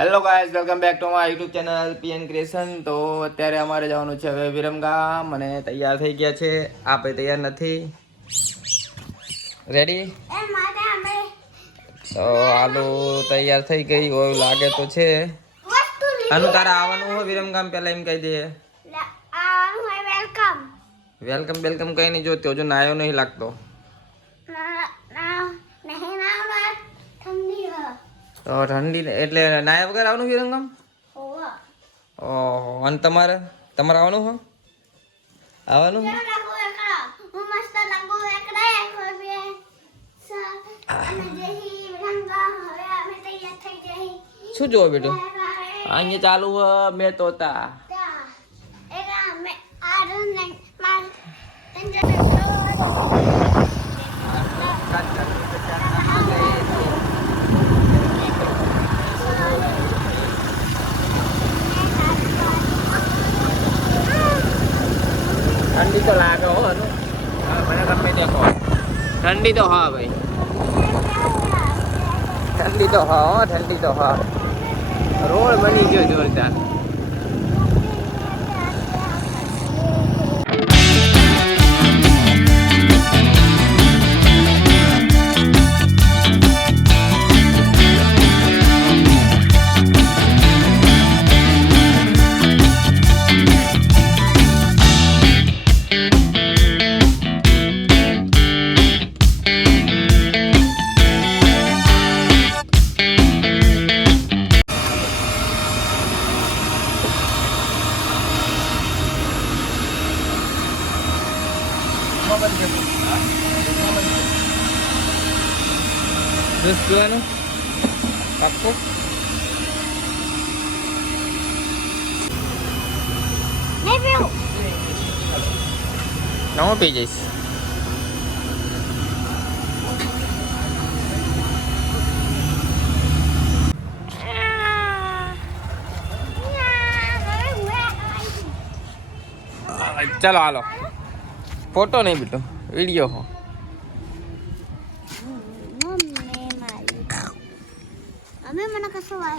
Hello guys, welcome back to my YouTube channel PN creation. તો અત્યારે અમારે જવાનું છે હવે વિરમગામ અને તૈયાર થઈ ગયા છે. આપણે તૈયાર નથી. રેડી? તો આલુ તૈયાર થઈ ગઈ હોય લાગે તો છે. આનું તારા આવવાનું હોય વિરમગામ પહેલા એમ કહી દે. વેલકમ વેલકમ કઈ નહીં જોતી, હજુ નાયો નહીં લાગતો. તો ઠંડી એટલે નાયા વગર આવવાનું વિરમગામ? ઓહો. અને તમારે આવવાનું હો? આવવાનું શું જોવો બેટું? અહીંયા ચાલુ હ મેં તોતા. ઠંડી તો લાગે હો મને ગમે તે કહો. ઠંડી તો હા ભાઈ, ઠંડી તો હા, ઠંડી તો હા. રોડ બની ગયો જોરદાર. Terus gimana? Takut? Review. Nama apa guys? चलो हालो फोटो नहीं बेटो वीडियो हो.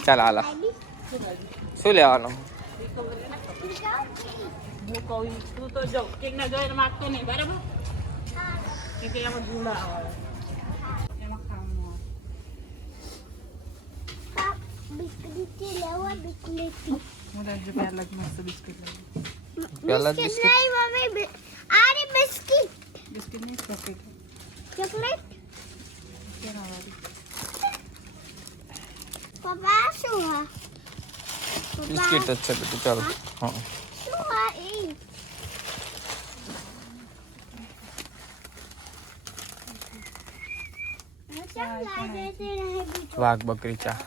ચાલ હાલો શું લેવાનું? બિસ્કિટ જ છે બેટું. ચાલો હા વાઘ બકરી ચા.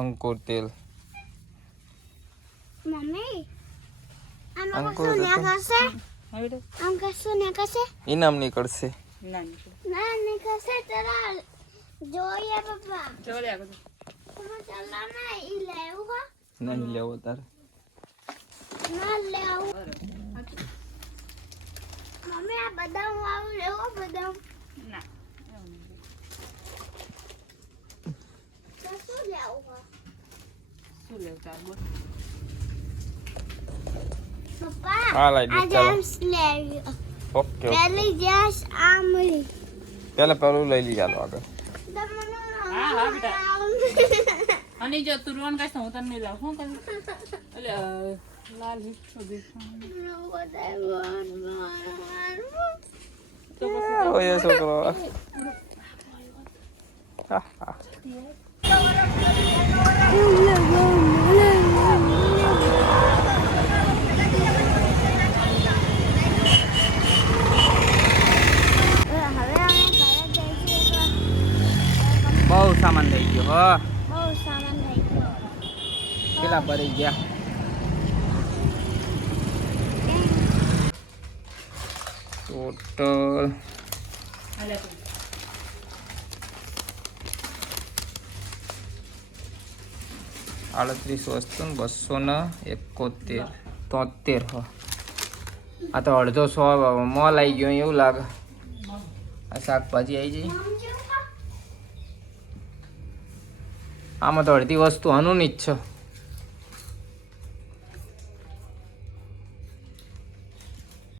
અંકુર તેલ. અંકુર ઇનામ નીકળશે. નહીં લેવો તારે? મમ્મી આ બદામ વાળું લેવો? બદામ ના શું લેવું? શું લેવું બોલ પપ્પા? હા લઈ દે. ચાલો લેવી. ઓકે પહેલી ગેસ આમલી. પેલું લઈ લઈએ. ચાલો આગળ. હા હા બેટા. અને જો તું રોન કઈ હું તને નહીં લાવું. શું કરું? એટલે લાલ હિસ્સો દેખાય ઓય છોકરો. બહુ સામાન થઈ ગયો. હા બહુ સામાન થઈ ગયો. પેલા ભરી ગયા. ટોટલ 38 વસ્તુ 271 73. હા આ તો અડધો 100 મોલ આવી ગયો એવું લાગે. આ શાકભાજી આવી જઈ. આમ જેવું ખા. આમાં તો અડધી વસ્તુ હનુની જ છે.